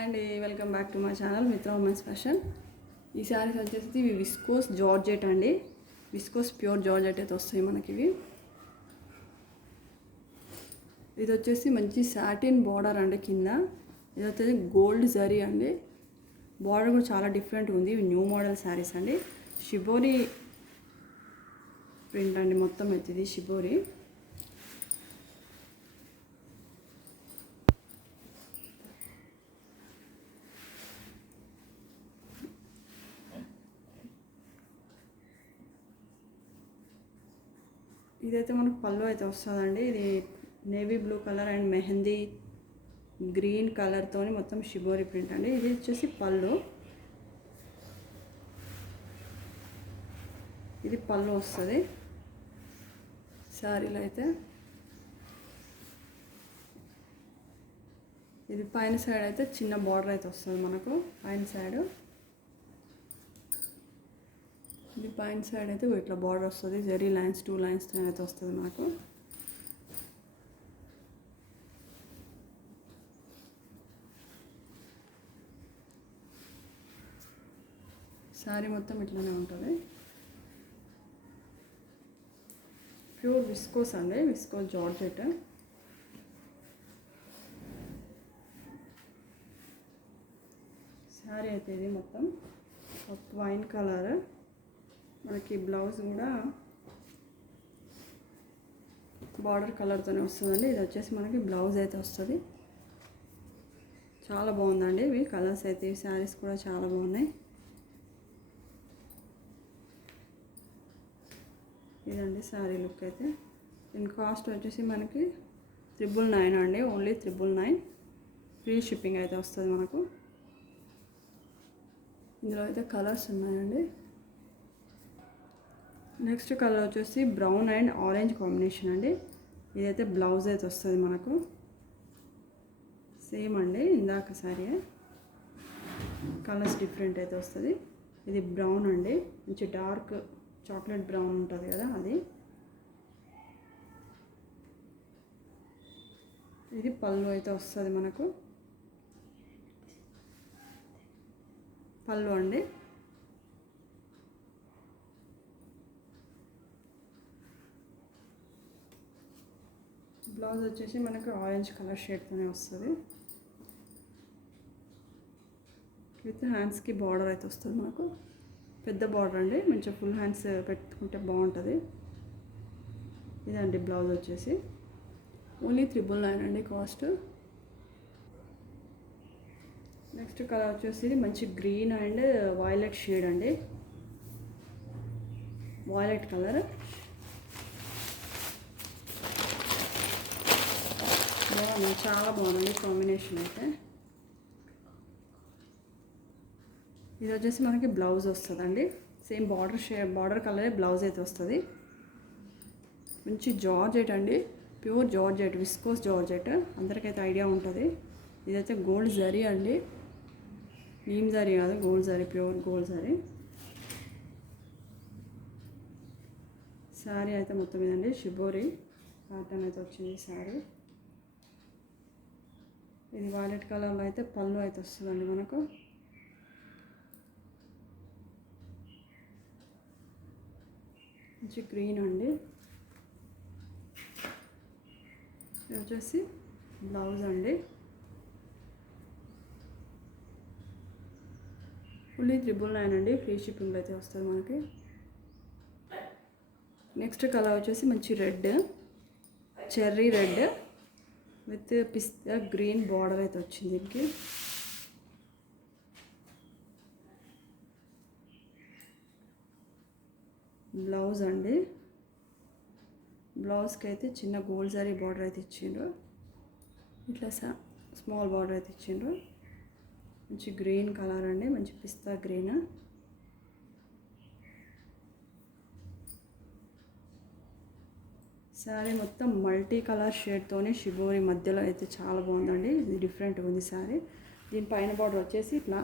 And welcome back to my channel మిత్ర women's fashion. ఈ శారీస్ వచ్చేసి ఇవి విస్కోస్ జార్జెట్ అండి. విస్కోస్ ప్యూర్ జార్జెట్ అయితే వస్తాయి మనకి ఇవి. ఇది వచ్చేసి మంచి సాటిన్ బార్డర్ అండి కింద. ఇది వచ్చేసి గోల్డ్ జరీ అండి. బార్డర్ కూడా చాలా డిఫరెంట్ ఉంది. ఇవి న్యూ మోడల్ శారీస్ అండి. షిబోరి ప్రింట్ అండి మొత్తం అయితే ఇది షిబోరి. ఇదైతే మనకు పళ్ళు అయితే వస్తుందండి. ఇది navy blue colour and mehndi green కలర్తో మొత్తం షిబోరి ప్రింట్ అండి. ఇది వచ్చేసి పళ్ళు. ఇది పళ్ళు వస్తుంది శారీలో అయితే. ఇది పైన సైడ్ అయితే చిన్న బార్డర్ అయితే వస్తుంది మనకు పైన సైడ్. ఇది పైన సైడ్ అయితే ఇట్లా బార్డర్ వస్తుంది. జరీ లైన్స్ 2 లైన్స్ అయితే వస్తుంది మనకు. శారీ మొత్తం ఇట్లానే ఉంటుంది. ప్యూర్ విస్కోస్ అండి, విస్కోస్ జార్జెట్. శారీ అయితే ఇది మొత్తం వైన్ కలర్. మనకి బ్లౌజ్ కూడా బార్డర్ కలర్తోనే వస్తుందండి. ఇది వచ్చేసి మనకి బ్లౌజ్ అయితే వస్తుంది. చాలా బాగుందండి. ఇవి కలర్స్ అయితే ఈ శారీస్ కూడా చాలా బాగున్నాయి. ఇదండి శారీ లుక్ అయితే. దీని కాస్ట్ వచ్చేసి మనకి 999 అండి. ఓన్లీ 999. ఫ్రీ షిప్పింగ్ అయితే వస్తుంది మనకు. ఇందులో అయితే కలర్స్ ఉన్నాయండి. నెక్స్ట్ కలర్ వచ్చేసి బ్రౌన్ అండ్ ఆరెంజ్ కాంబినేషన్ అండి. ఇదైతే బ్లౌజ్ అయితే వస్తుంది మనకు. సేమ్ అండి ఇందాక శారీ, కలర్స్ డిఫరెంట్ అయితే వస్తుంది. ఇది బ్రౌన్ అండి, మంచి డార్క్ చాక్లెట్ బ్రౌన్ ఉంటుంది కదా అది. ఇది పళ్ళు అయితే వస్తుంది మనకు. పళ్ళు అండి. బ్లౌజ్ వచ్చేసి మనకు ఆరెంజ్ కలర్ షేడ్తోనే వస్తుంది. విత్ హ్యాండ్స్కి బార్డర్ అయితే వస్తుంది మనకు. పెద్ద బార్డర్ అండి, మంచిగా ఫుల్ హ్యాండ్స్ పెట్టుకుంటే బాగుంటుంది. ఇదండి బ్లౌజ్ వచ్చేసి ఓన్లీ 999 అండి కాస్ట్. నెక్స్ట్ కలర్ వచ్చేసి మంచి గ్రీన్ అండ్ వైలెట్ షేడ్ అండి. వైలెట్ కలర్ బాగుంది, చాలా బాగుందండి కాంబినేషన్ అయితే. ఇది వచ్చేసి మనకి బ్లౌజ్ వస్తుందండి. సేమ్ బార్డర్ కలరే బ్లౌజ్ అయితే వస్తుంది. మంచి జార్జెట్ అండి, ప్యూర్ జార్జెట్, విస్కోస్ జార్జెట్. అందరికైతే ఐడియా ఉంటుంది. ఇదైతే గోల్డ్ జరీ అండి, నీమ్ జరీ కాదు, gold zari, pure gold zari. Sari అయితే మొత్తం ఇదండి షిబోరి ప్యాటర్న్ అయితే వచ్చింది శారీ. ఇది వైలెట్ కలర్లో అయితే పళ్ళు అయితే వస్తుందండి మనకు. మంచి గ్రీన్ అండి. ఇది వచ్చేసి బ్లౌజ్ అండి. ఫుల్లీ 999 అండి. ఫ్రీ షిప్పింగ్ అయితే వస్తుంది మనకి. నెక్స్ట్ కలర్ వచ్చేసి మంచి red, cherry red with pista green border అయితే వచ్చింది దీనికి. బ్లౌజ్ అండి. బ్లౌజ్కి అయితే చిన్న గోల్డ్ జరీ బార్డర్ అయితే ఇచ్చిండ్రు. ఇట్లా స్మాల్ బార్డర్ అయితే ఇచ్చిండ్రు. మంచి గ్రీన్ కలర్ అండి, మంచి పిస్తా గ్రీన్. శారీ మొత్తం మల్టీ కలర్ షేడ్తోనే షిబోరి మధ్యలో అయితే చాలా బాగుందండి. ఇది డిఫరెంట్గా ఉంది శారీ. దీని పైన బార్డర్ వచ్చేసి ఇట్లా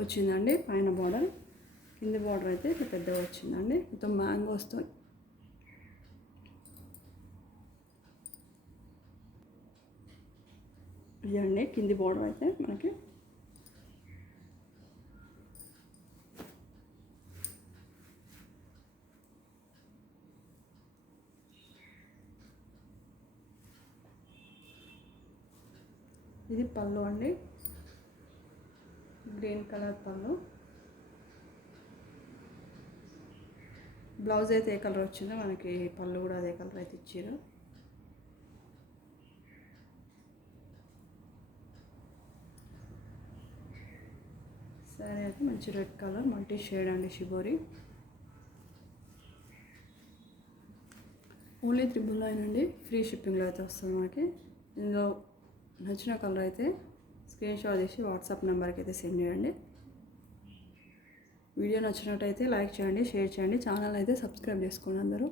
వచ్చిందండి. పైన బార్డర్, కింద బార్డర్ అయితే ఇట్లా పెద్దగా వచ్చిందండి. మొత్తం మ్యాంగోస్తో ఇదండి కింది బార్డర్ అయితే మనకి ఇది పళ్ళు అండి, గ్రీన్ కలర్ పళ్ళు. బ్లౌజ్ అయితే ఏ కలర్ వచ్చిందో మనకి పళ్ళు కూడా అదే కలర్ అయితే ఇచ్చారు. సరే అయితే మంచి రెడ్ కలర్ మల్టీ షేడ్ అండి షిబోరి. ఓన్లీ 999 అండి, ఫ్రీ షిప్పింగ్లో అయితే వస్తుంది మనకి. ఇందులో నచ్చిన కలర్ అయితే స్క్రీన్ షాట్ చేసి వాట్సాప్ నెంబర్కి అయితే సెండ్ చేయండి. వీడియో నచ్చినట్టయితే లైక్ చేయండి, షేర్ చేయండి, ఛానల్ అయితే సబ్స్క్రైబ్ చేసుకోండి అందరూ.